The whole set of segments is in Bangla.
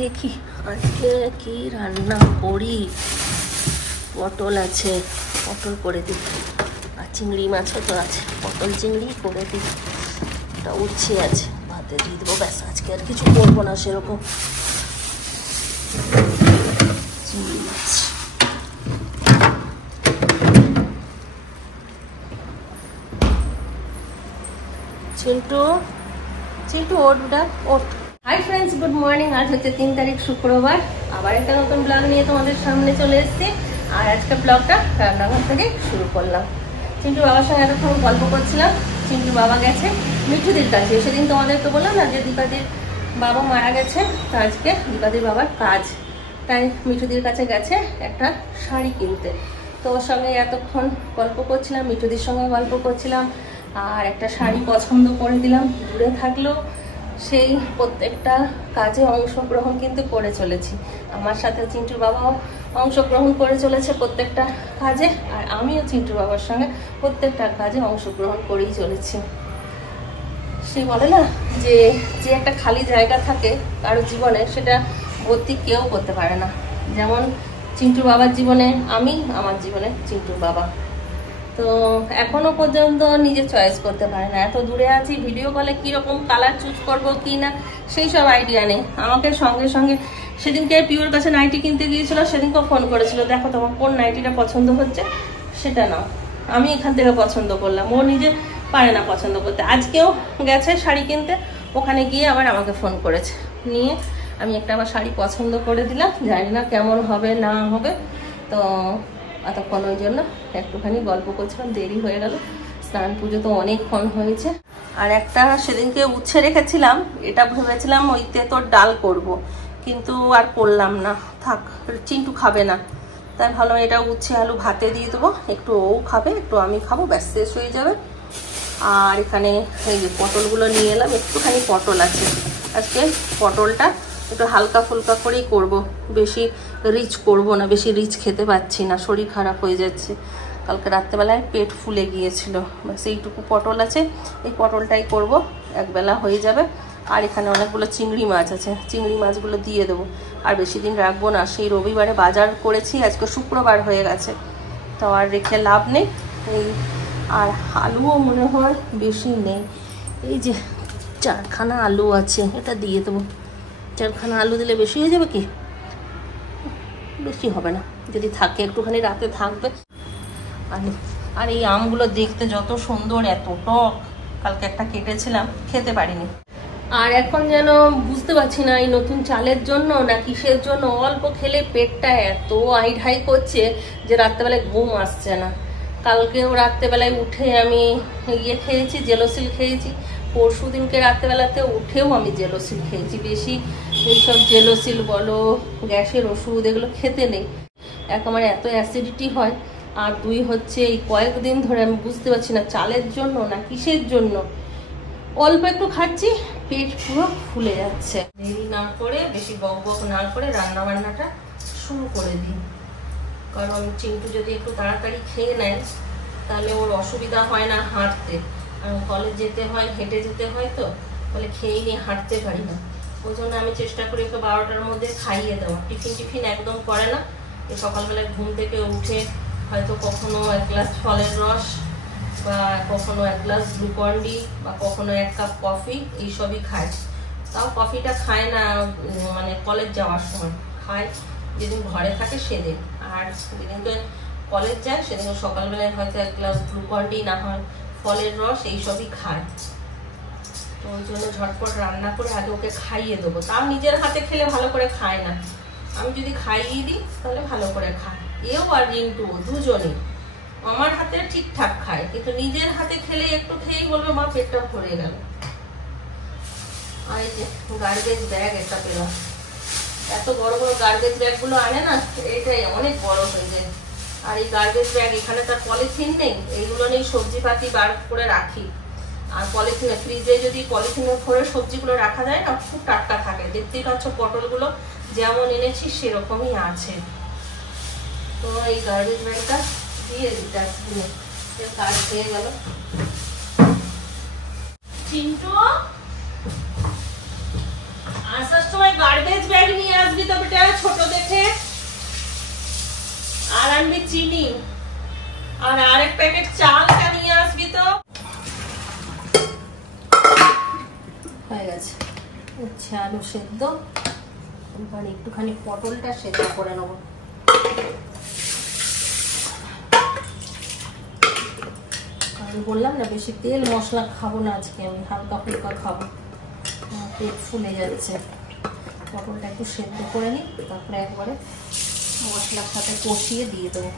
দেখি আজকে কি রান্না করি। পটল আছে, পটল করে দিই, আর চিংড়ি মাছও তো আছে, পটল চিংড়ি করে দিই। ওটা উচ্ছে আছে, ভাতে দিয়ে দেবো, ব্যাস। আজকে আর কিছু করবো না সেরকম। চিংড়ি মাছ চিন্টু চিন্টু ওঠ বেটা ওঠ। Hi friends, good morning. আজ হচ্ছে 3 তারিখ শুক্রবার। আবার একটা নতুন ব্লগ নিয়ে তোমাদের সামনে চলে এসেছি। আর আজকে ব্লগটা রান্নাঘর থেকে শুরু করলাম। চিন্টুর বাবার সঙ্গে এতক্ষণ গল্প করছিলাম। চিন্টুর বাবা গেছে মিঠুদির কাছে। সেদিন তোমাদেরকে বললাম না যে দীপাদির বাবা মারা গেছে, তো আজকে দীপাদির বাবার কাজ, তাই মিঠুদির কাছে গেছে একটা শাড়ি কিনতে। তো ওর সঙ্গে এতক্ষণ গল্প করছিলাম, মিঠুদির সঙ্গে গল্প করছিলাম, আর একটা শাড়ি পছন্দ করে দিলাম। দূরে থাকলেও সেই প্রত্যেকটা কাজে অংশগ্রহণ কিন্তু করে চলেছি। আমার সাথে চিন্টুর বাবাও অংশগ্রহণ করে চলেছে প্রত্যেকটা কাজে, আর আমিও চিন্টুর বাবার সঙ্গে প্রত্যেকটা কাজে অংশগ্রহণ করেই চলেছি। সে বলে না যে যে একটা খালি জায়গা থাকে কারো জীবনে, সেটা ভর্তি কেউ করতে পারে না। যেমন চিন্টুর বাবার জীবনে আমি, আমার জীবনে চিন্টুর বাবা। তো এখনো পর্যন্ত নিজে চয়েস করতে পারে না। এত দূরে আছি, ভিডিও কলে কিরকম কালার চুজ করবো কি না সেই সব আইডিয়া নেই। আমাকে সঙ্গে সঙ্গে সেদিনকে পিওর কাছে নাইটি কিনতে গিয়েছিল, সেদিনকে ফোন করেছিল, দেখো তোমার কোন নাইটিটা পছন্দ হচ্ছে সেটা নাও। আমি এখান থেকে পছন্দ করলাম, ও নিজে পারে না পছন্দ করতে। আজকেও গেছে শাড়ি কিনতে, ওখানে গিয়ে আবার আমাকে ফোন করেছে, নিয়ে আমি একটা আবার শাড়ি পছন্দ করে দিলাম। জানি না কেমন হবে না হবে, তো এতক্ষণ ওই জন্য একটুখানি গল্প করছিলাম, দেরি হয়ে গেল। স্নান পুজো তো অনেকক্ষণ হয়েছে। আর একটা সেদিনকে উচ্ছে রেখেছিলাম, এটা ভেবেছিলাম ওই তেঁতোর ডাল করব, কিন্তু আর করলাম না, থাক, চিন্টু খাবে না, তাই ভালো এটা উচ্ছে আলু ভাতে দিয়ে দেবো। একটু ও খাবে, একটু আমি খাবো, ব্যাস শেষ হয়ে যাবে। আর এখানে এই যে পটলগুলো নিয়ে এলাম, একটুখানি পটল আছে। আজকে পটলটা একটু হালকা ফুলকা করেই করব, বেশি রিচ করব না, বেশি রিচ খেতে পাচ্ছি না, শরীর খারাপ হয়ে যাচ্ছে। কালকে রাত্রেবেলায় পেট ফুলে গিয়েছিল। ব্যাস এইটুকু পটল আছে, এই পটলটাই করব, একবেলা হয়ে যাবে। আর এখানে অনেকগুলো চিংড়ি মাছ আছে, চিংড়ি মাছগুলো দিয়ে দেবো। আর বেশি দিন রাখবো না, সেই রবিবারে বাজার করেছি, আজকে শুক্রবার হয়ে গেছে, তো আর রেখে লাভ নেই। এই আর আলুও মনে হয় বেশি নেই, এই যে 4খানা আলু আছে, এটা দিয়ে দেবো। 4খানা আলু দিলে বেশি হয়ে যাবে কি? বেশি হবে না, যদি থাকে একটুখানি রাতে থাকবে। আর এই আমগুলো দেখতে যত সুন্দর, এত টক, কালকে একটা কেটেছিলাম, খেতে পারিনি। আর এখন যেন বুঝতে পারছি না এই নতুন চালের জন্য না কিসের জন্য, অল্প খেলে পেটটা এত আইঢাই করছে যে রাত্রেবেলায় ঘুম আসছে না। কালকেও রাত্রেবেলায় উঠে আমি খেয়েছি, জেলোসিল খেয়েছি। পরশু দিনকে রাত্রেবেলাতে উঠেও আমি জেলোসিল খেয়েছি। বেশি এইসব জেলোসিল বলো, গ্যাসের ওষুধ, এগুলো খেতে নেই। এক আমার এত অ্যাসিডিটি হয়, আর 2 হচ্ছে এই কয়েকদিন ধরে আমি বুঝতে পারছি না চালের জন্য না কিসের জন্য, অল্প একটু খাচ্ছি, পেট পুরো ফুলে যাচ্ছে। দেরি না করে, বেশি বক বক না করে রান্না বান্নাটা শুরু করে দিই। কারণ চিন্টু যদি একটু তাড়াতাড়ি খেয়ে নেয় তাহলে ওর অসুবিধা হয় না হাঁটতে। কলেজ যেতে হয়, হেঁটে যেতে হয়, তো বলে খেয়ে নিয়ে হাঁটতে পারি না। ওই জন্য আমি চেষ্টা করি ওকে 12টার মধ্যে খাইয়ে দেওয়া। টিফিন একদম করে না। সকালবেলায় ঘুম থেকে উঠে হয়তো কখনো 1 গ্লাস ফলের রস, বা কখনো 1 গ্লাস গ্লুকন-ডি, বা কখনো 1 কাপ কফি, এইসবই খায়। তাও কফিটা খায় না মানে কলেজ যাওয়ার সময়, খায় যেদিন ঘরে থাকে সেদিন। আর যেদিনকে কলেজ যায় সেদিন সকালবেলায় হয়তো 1 গ্লাস গ্লুকন-ডি, না হয় ফলের রস, এইসবই খায়। তো ওই জন্য ঝটপট রান্না করে আগে ওকে খাইয়ে দেবো। তাও নিজের হাতে খেলে ভালো করে খায় না, আমি যদি খাইয়ে দিই তাহলে ভালো করে খায়। এও আর রিন্টু দুজনেই আমার হাতে ঠিকঠাক খায়, কিন্তু নিজের হাতে খেলে একটু খেয়েই বলবে মা পেটটা ভরে গেল। আর এই যে গার্বেজ ব্যাগ একটা পেলাম, এত বড় বড় গার্বেজ ব্যাগগুলো আনে না, এটাই অনেক বড় হয়ে যায়। আর এই গার্বেজ ব্যাগ, এখানে তার পলিথিন নেই, এইগুলো নেই, সবজিপাতি বার করে রাখি। আর পলিথিনে, ফ্রিজে যদি পলিথিনে ভরে সবজিগুলো রাখা যায় না, খুব টাটকা থাকে। দেখতেই পাচ্ছ পটলগুলো যেমন এনেছি সেরকমই আছে। তো এই গার্বেজ ব্যাগটা দিয়ে দিতে আসলে কাজ হয়ে গেল। চিন্টু আসার সময় গার্বেজ ব্যাগ নিয়ে আসবি তো বেটা, ছোট দেখে। আর আনবি চিনি, আর আরেক প্যাকেট চালটা নিয়ে আসবি তো। হয়ে গেছে উচ্ছে আলু সেদ্ধ। এবার একটুখানি পটলটা সেদ্ধ করে নেব। আমি বললাম না বেশি তেল মশলা খাবো না আজকে, আমি হালকা ফুলকা খাবো, পেট ফুলে যাচ্ছে। পটলটা একটু সেদ্ধ করে নিই, তারপরে একবারে মশলার সাথে কষিয়ে দিয়ে দেবো।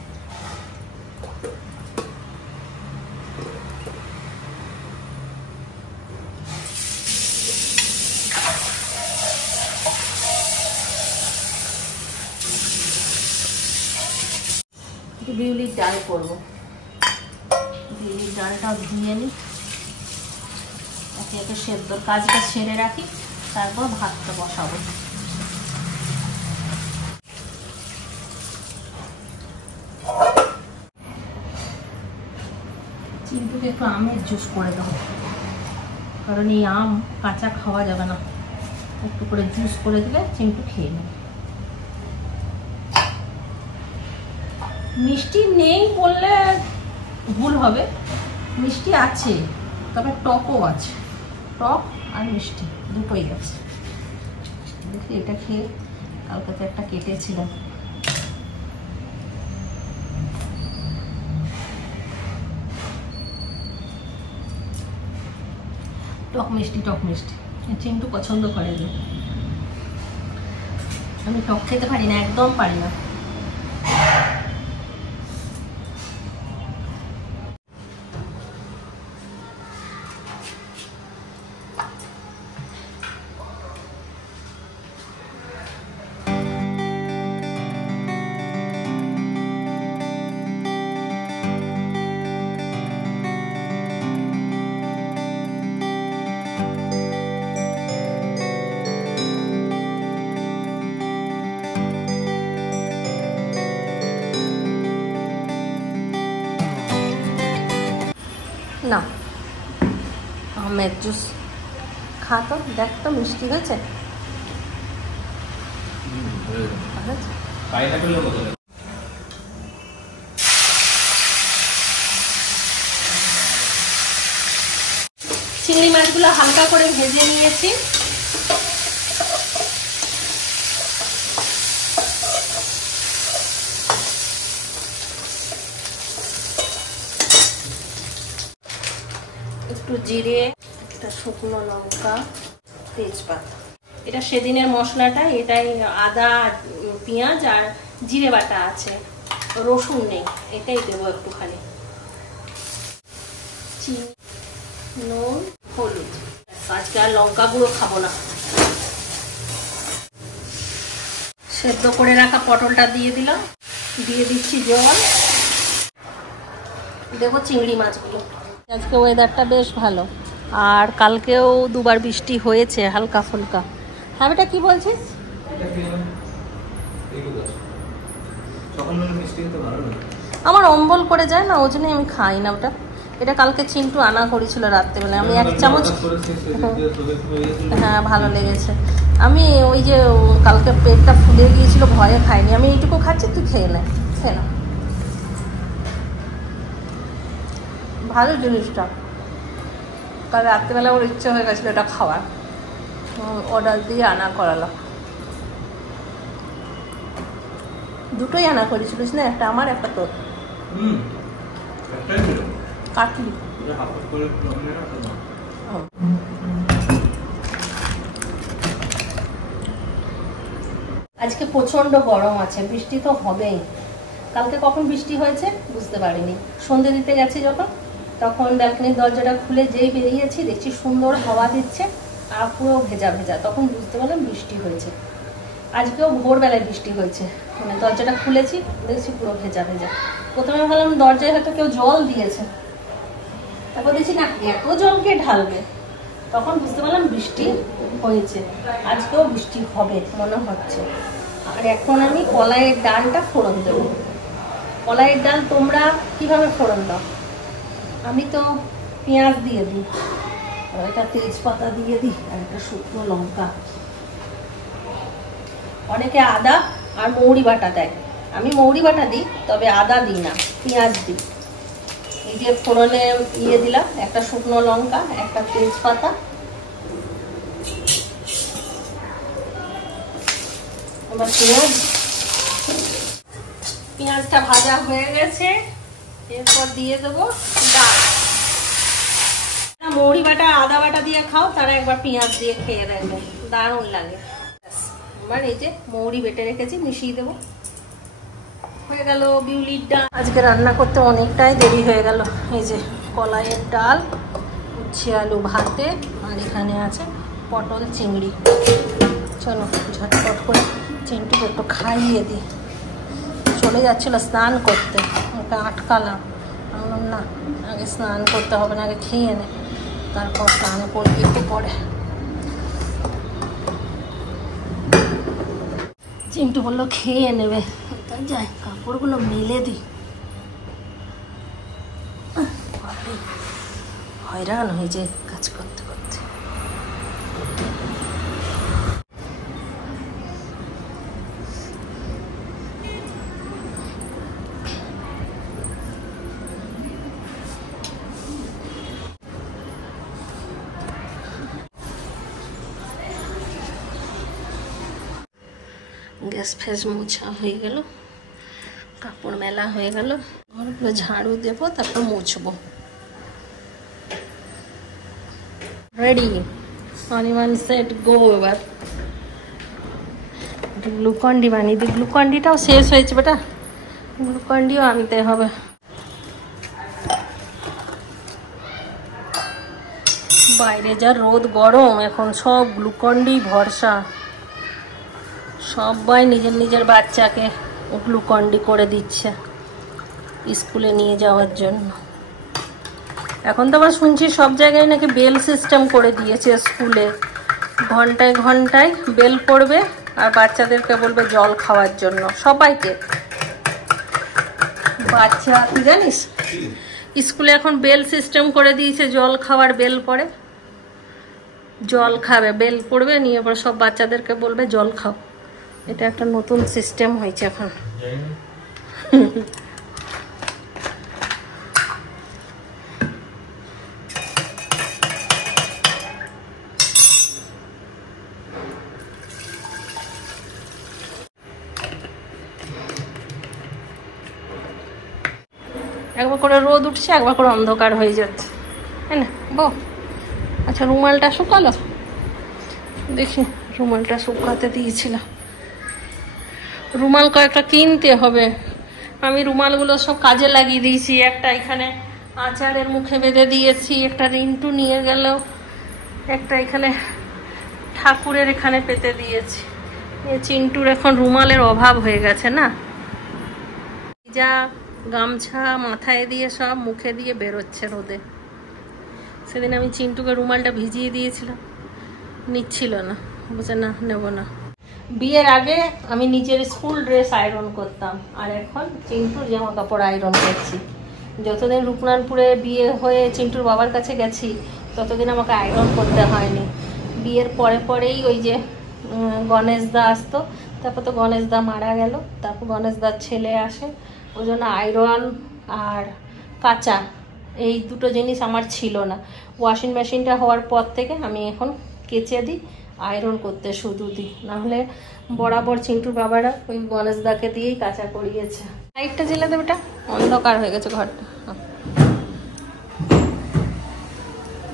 বিউলির ডাল করবো, বিউলির ডালটা ধুয়ে নিই, একে একে সেদ্ধর কাজটা সেরে রাখি, তারপর ভাতটা বসাবো। চিন্টুকে একটু আমের জুস করে দেবো, কারণ এই আম কাঁচা খাওয়া যাবে না, একটু করে জুস করে দিলে চিন্টু খেয়ে নেবে। মিষ্টি নেই বললে ভুল হবে, মিষ্টি আছে, তবে টকও আছে, টক আর মিষ্টি দুটোই আছে। দেখি এটা খেয়ে, কালকে তো একটা কেটেছিলাম। টক মিষ্টি, টক মিষ্টি চিন্টু পছন্দ করে। আমি টক খেতে পারি না, একদম পারি না। না আমের জুস খা তো, দেখ তো মিষ্টি হয়েছে। চিংড়ি মাছগুলো হালকা করে ভেজে নিয়েছি। একটু জিরে, একটা শুকনো লঙ্কা, তেজপাতা। এটা সেদিনের মশলাটা, এটাই আদা পেঁয়াজ আর জিরে বাটা আছে, রসুন নেই, এটাই দেবো একটুখানি। চিনি, নুন, হলুদ। আজকে আর লঙ্কা গুঁড়ো খাবো না। সেদ্ধ করে রাখা পটলটা দিয়ে দিলাম, দিয়ে দিচ্ছি জল, দেবো চিংড়ি মাছগুলো। আজকে ওয়েদারটা বেশ ভালো, আর কালকেও দুবার বৃষ্টি হয়েছে হালকা ফুলকা। হ্যাঁ বেটা কি বলছিস? আমার অম্বল করে যায় না, ওই জন্যই আমি খাই না ওটা। এটা কালকে চিন্টু আনা করেছিল রাত্রেবেলায়, আমি 1 চামচ। হ্যাঁ ভালো লেগেছে। আমি ওই যে কালকে পেটটা ফুলে গিয়েছিল, ভয়ে খাইনি। আমি এইটুকু খাচ্ছি, তুই খেয়ে নে, খেয়ে না। ভালো জিনিসটা, কাল রাত্রেবেলা ওর ইচ্ছে হয়ে গেছিলো এটা খাওয়ার, অর্ডার দিয়ে আনা করালো। দুটোই আনা করেছিলিস না, একটা আমার একটা তোর। কাটলি আজকে প্রচন্ড গরম আছে, বৃষ্টি তো হবেই। কালকে কখন বৃষ্টি হয়েছে বুঝতে পারিনি, সন্ধে দিতে গেছি যখন, তখন ব্যালকনির দরজাটা খুলে যেই বেরিয়েছি দেখছি সুন্দর হাওয়া দিচ্ছে আর পুরো ভেজা ভেজা, তখন বুঝতে পারলাম বৃষ্টি হয়েছে। আজকেও ভোরবেলায় বৃষ্টি হয়েছে, মানে দরজাটা খুলেছি দেখছি পুরো ভেজা ভেজা। প্রথমে ভাবলাম দরজায় হয়তো কেউ জল দিয়েছে, তারপর দেখছি না এত জল কে ঢালবে, তখন বুঝতে পারলাম বৃষ্টি হয়েছে। আজকেও বৃষ্টি হবে মনে হচ্ছে। আর এখন আমি কলাইয়ের ডালটা ফোড়ন দেবো। কলাইয়ের ডাল তোমরা কিভাবে ফোড়ন দাও? আমি তো পেঁয়াজ দিয়ে দিই, আর একটা তেজপাতা দিয়ে দিই, আর একটা শুকনো লঙ্কা। অনেকে আদা আর মৌরি বাটা দেয়, আমি মৌরি বাটা দিই, তবে আদা দিই না, পেঁয়াজ দিই। এই যে ফোড়নে দিলাম একটা শুকনো লঙ্কা, একটা তেজপাতা, এবার পেঁয়াজটা ভাজা হয়ে গেছে, এরপর দিয়ে দেবো ডাল। মৌরি বাটা আদা বাটা দিয়ে খাও, তারা একবার পেঁয়াজ দিয়ে খেয়ে দেখবে, দারুণ লাগে। এবার এই যে মৌরি বেটে রেখেছি মিশিয়ে দেবো, হয়ে গেল বিউলির ডাল। আজকে রান্না করতে অনেকটাই দেরি হয়ে গেল। এই যে কলাইয়ের ডাল, উচ্ছে আলু ভাতে, আর এখানে আছে পটল চিংড়ি। চলো ঝটপট করে চিংড়িটা একটু খাইয়ে দিই। চলে যাচ্ছিল স্নান করতে, ওকে আটকালাম, বললাম না আগে স্নান করতে হবে না, আগে খেয়ে নে, তারপর স্নান করবি একটু পরে। চিমটু বললো খেয়ে নেবে, তাই যাই কাপড়গুলো মেলে দিই। হয়রান হয়ে যায় কাজ করতে করতে। গ্যাস ফ্যাস মোছা হয়ে গেল, কাপড় মেলা হয়ে গেল, ঘরগুলো ঝাড়ু দেবো, তারপর মুছবো। রেডি, অনিমান সেট গো। এবার গ্লুকন্ডি বানিয়ে দিই, গ্লুকন্ডিটাও শেষ হয়েছে বেটা, গ্লুকন্ডিও আনতে হবে। বাইরে যা রোদ গরম, এখন সব গ্লুকন্ডি ভরসা। সবাই নিজের নিজের বাচ্চাকে গ্লুকন্ডি করে দিচ্ছে স্কুলে নিয়ে যাওয়ার জন্য। এখন তো আবার শুনছি সব জায়গায় নাকি বেল সিস্টেম করে দিয়েছে স্কুলে, ঘন্টায় ঘন্টায় বেল পড়বে আর বাচ্চাদেরকে বলবে জল খাওয়ার জন্য। সবাইকে, বাচ্চা তুই জানিস স্কুলে এখন বেল সিস্টেম করে দিয়েছে, জল খাওয়ার বেল পড়ে, জল খাবে, বেল পড়বে, নিয়ে পরে সব বাচ্চাদেরকে বলবে জল খাও। এটা একটা নতুন সিস্টেম হয়েছে এখন। একবার করে রোদ উঠছে, একবার করে অন্ধকার হয়ে যাচ্ছে, হ্যাঁ না বউ? আচ্ছা রুমালটা শুকালো, দেখি রুমালটা শুকাতে দিয়েছিলাম। রুমাল কয়েকটা কিনতে হবে, আমি রুমালগুলো সব কাজে লাগিয়ে দিয়েছি। একটা এখানে আচারের মুখে বেঁধে দিয়েছি, একটা রিন্টু নিয়ে গেল, একটা এখানে ঠাকুরের এখানে পেতে দিয়েছি। চিন্টুর এখন রুমালের অভাব হয়ে গেছে না, যা গামছা মাথায় দিয়ে সব মুখে দিয়ে বেরোচ্ছে রোদে। সেদিন আমি চিন্টুকে রুমালটা ভিজিয়ে দিয়েছিলাম, নিচ্ছিল না, বুঝে না নেব না। বিয়ের আগে আমি নিজের স্কুল ড্রেস আয়রন করতাম, আর এখন চিন্টুর জামা কাপড় আয়রন করছি। যতদিন রূপনারায়ণপুরে বিয়ে হয়ে চিন্টুর বাবার কাছে গেছি, ততদিন আমাকে আয়রন করতে হয়নি। বিয়ের পরে পরেই ওই যে গণেশদা আসতো, তারপর তো গণেশদা মারা গেল, তারপর গণেশদার ছেলে আসে, ওই জন্য আয়রন আর কাঁচা এই দুটো জিনিস আমার ছিল না। ওয়াশিং মেশিনটা হওয়ার পর থেকে আমি এখন কেচে দিই, আয়রন করতে শুধু দিই, নাহলে বরাবর চিন্টুর বাবারা ওই গণেশদাকে দিয়েই কাঁচা করিয়েছে। লাইটটা জ্বেলে দেবে, এটা অন্ধকার হয়ে গেছে ঘরটা।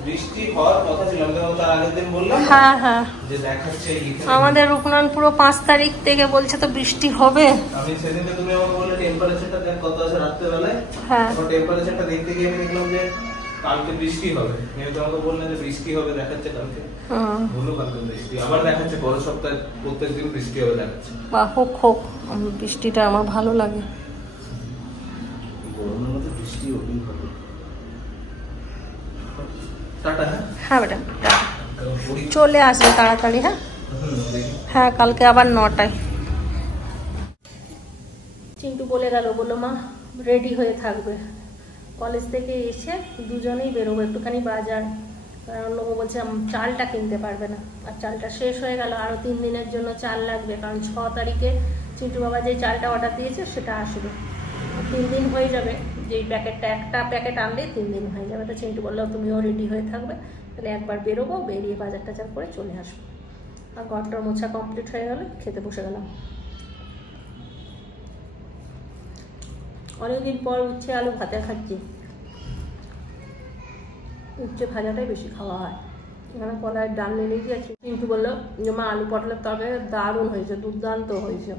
বৃষ্টি হওয়ার কথা ছিল, আমি তার আগের দিন বললাম। হ্যাঁ হ্যাঁ, যে দেখাচ্ছে আমাদের রূপনারায়ণপুর 5 তারিখ থেকে বলছে তো বৃষ্টি হবে। আমি সেদিন তুমি আমাকে বললে টেম্পারেচারটা দেখ কত আছে রাত্রে বেলায়। হ্যাঁ, টেম্পারেচারটা দেখতে গিয়ে আমি দেখলাম যে কালকে বৃষ্টি হবে। আমি তোমাকে বললাম যে বৃষ্টি হবে, দেখাচ্ছে কালকে। হলো কালকে বৃষ্টি, আবার দেখাচ্ছে পরের সপ্তাহে প্রত্যেকদিন বৃষ্টি হবে দেখাচ্ছে। বাহ, হোক হোক, বৃষ্টিটা আমার ভালো লাগে। গরমের মধ্যে বৃষ্টি হলেই ভালো। টাটা। হ্যাঁ বেটা, চলে আসবে তাড়াতাড়ি। হ্যাঁ হ্যাঁ, কালকে আবার 9টায়। চিন্টু বলে গেল, বললো মা রেডি হয়ে থাকবে, কলেজ থেকে এসে দুজনেই বেরোবো একটুখানি বাজার। কারণ ও বলছে চালটা কিনতে পারবে না, আর চালটা শেষ হয়ে গেল, আরও 3 দিনের জন্য চাল লাগবে, কারণ 6 তারিখে চিন্টু বাবা যে চালটা অর্ডার দিয়েছে সেটা আসবে। 3 দিন হয়ে যাবে, যেই প্যাকেটটা একটা প্যাকেট আনলেই 3 দিন হয়ে যাবে। তো চিন্টু বললো তুমিও রেডি হয়ে থাকবে, তাহলে একবার বেরোবো, বেরিয়ে বাজার টাজার করে চলে আসবো। আর ঘরটার মোছা কমপ্লিট হয়ে গেলে খেতে বসে গেলাম। অনেকদিন পর উচ্ছে আলু ভাতে খাচ্ছি। উচ্ছে ভাজাটাই বেশি খাওয়া হয়। এখানে কলার ডাল নিয়ে গিয়েছি। কিন্তু বললো যে মা আলু পটলের তরকারি দারুণ হয়েছে, দুর্দান্ত হয়েছে।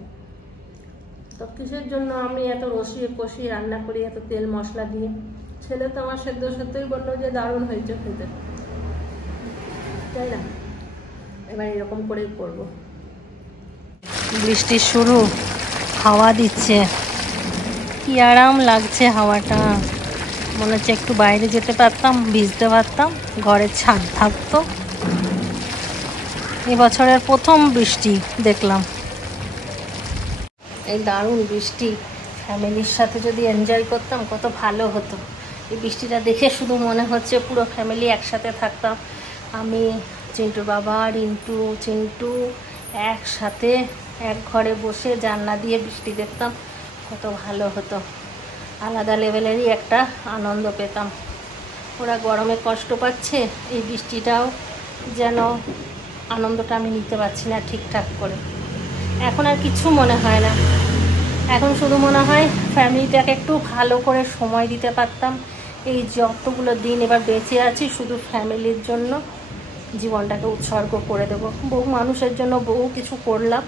তো কিসের জন্য আমি এত রসিয়ে কষিয়ে রান্না করি, এত তেল মশলা দিয়ে? ছেলে তো আমার সেদ্ধই বললো যে দারুণ হয়েছে খেতে, তাই না? এবার এরকম করেই করবো। বৃষ্টি শুরু, হাওয়া দিচ্ছে, কি আরাম লাগছে হাওয়াটা। মনে হচ্ছে একটু বাইরে যেতে পারতাম, ভিজতে পারতাম, ঘরের ছাদ থাকতো। এবছরের প্রথম বৃষ্টি দেখলাম, এই দারুণ বৃষ্টি। ফ্যামিলির সাথে যদি এনজয় করতাম কত ভালো হতো। এই বৃষ্টিটা দেখে শুধু মনে হচ্ছে পুরো ফ্যামিলি একসাথে থাকতাম, আমি, চিন্টু বাবা, রিন্টু, চিন্টু একসাথে এক ঘরে বসে জানলা দিয়ে বৃষ্টি দেখতাম, কত ভালো হতো। আলাদা লেভেলেরই একটা আনন্দ পেতাম। ওরা গরমে কষ্ট পাচ্ছে, এই বৃষ্টিটাও যেন আনন্দটা আমি নিতে পারছি না ঠিকঠাক করে। এখন আর কিছু মনে হয় না, এখন শুধু মনে হয় ফ্যামিলিটাকে একটু ভালো করে সময় দিতে পারতাম। এই যতগুলো দিন এবার বেঁচে আছি শুধু ফ্যামিলির জন্য জীবনটাকে উৎসর্গ করে দেবো। বহু মানুষের জন্য বহু কিছু করলাম,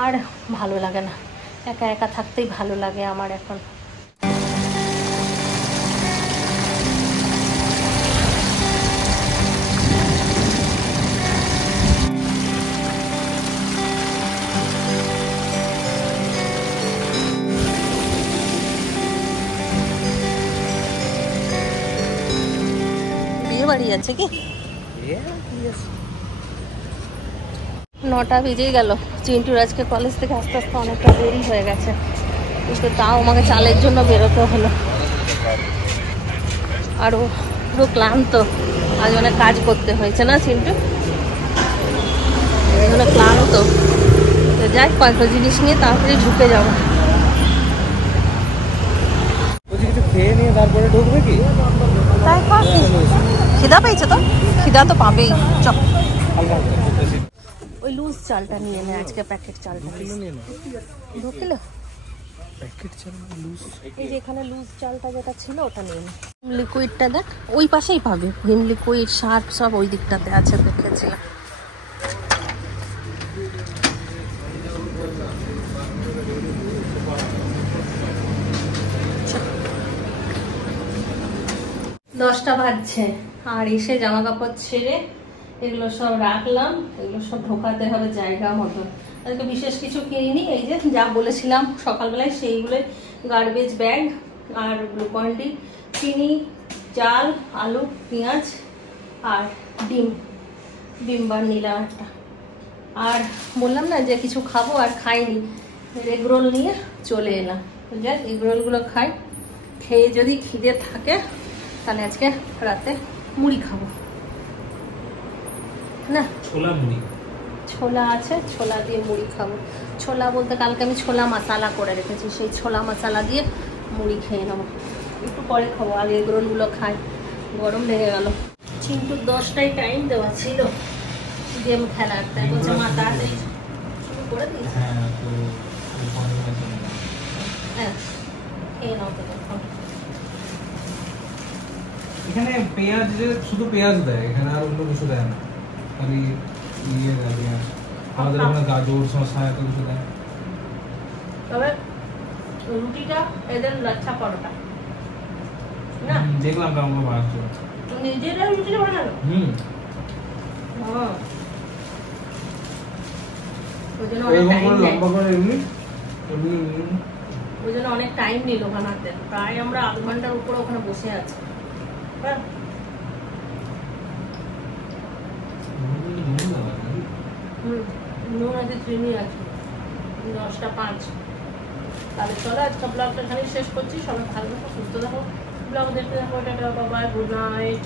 আর ভালো লাগে না, একা একা থাকতেই ভালো লাগে আমার এখন। বাড়ি আছে কি 9টা বেজেই গেল। চিন্টুর আজকে কলেজ থেকে আস্তে আস্তে অনেকটা দেরি হয়ে গেছে, কিন্তু তাও আমাকে চালের জন্য বেরোতে হলো। আরও পুরো ক্লান্ত, আজ অনেক কাজ করতে হয়েছে না চিন্টু, এগুলো ক্লান্ত। তো যাই, কয়েকটা জিনিস নিয়ে তাড়াতাড়ি ঢুকে যাবো। খেয়ে নিয়ে তারপরে ঢুকবে কি? তাই খিদা পেয়েছে তো, খিদা তো পাবেই। চল ওই লুজ চালটা নিয়ে নে, আজকে প্যাকেট চালটা ঢুকিল। এই যে এখানে লুজ চালটা যেটা ছিল ওটা নিয়ে নে। লিকুইডটা দেখ, ওই পাশেই পাবে। ভিম লিকুইড, সার্ফ সব ওই দিকটাতে আছে, দেখেছিলাম। দশটা বাজছে, আর এসে জামা কাপড় ছেড়ে এগুলো সব রাখলাম, এগুলো সব ঢোকাতে হবে জায়গা মতো। আজকে বিশেষ কিছু কিনিনি, এই যে যা বলেছিলাম সকালবেলায় সেইগুলোই, গার্বেজ ব্যাগ আর গ্লুকন-ডি, চিনি, চাল, আলু, পেঁয়াজ আর ডিম বার নিলাম একটা। আর বললাম না যে কিছু খাবো, আর খাইনি, এগরোল নিয়ে চলে এলাম। যাক এগরোলগুলো খাই, খেয়ে যদি খিদে থাকে তাহলে আজকে রাতে মুড়ি খাবো না। ছোলা আছে, ছোলা দিয়ে মুড়ি খাবো। ছোলা বলতে কালকে আমি ছোলা মশলা করে রেখেছি, সেই ছোলা মশলা দিয়ে মুড়ি খেয়ে নেবো। একটু পরে খাবো, আগে এগরোলগুলো খাই, গরম লেগে গেল। চিন্টুর 10টায় টাইম দেওয়া ছিল গেম খেলার, তাই বলছে মা তাড়াতাড়ি শুরু করে দিয়েছি। হ্যাঁ খেয়ে নাও তো। এখানে পেঁয়াজ, শুধু পেঁয়াজ দেয়, এখানে আর অন্য কিছু দেয় না, খালি ইয়ে দেয় পেঁয়াজ। আমাদের ওখানে গাজর, শসা এত কিছু দেয়। তবে রুটিটা এদের লাচ্ছা পরোটা না, দেখলাম কেমন বানাচ্ছে, নিজেরা রুটিটা বানালো। ওই জন্য অনেক টাইম নিল বানাতে, প্রায় আমরা আধ ঘন্টার উপরে ওখানে বসে আছি। নুন আছে, চিনি আছে, 10:05। তাহলে চলো আজকে ব্লগটা এখানে শেষ করছি। সবাই ভালো থাকো, সুস্থ থাকো, ব্লগ দেখতে থাকো। Tata, bye, good night.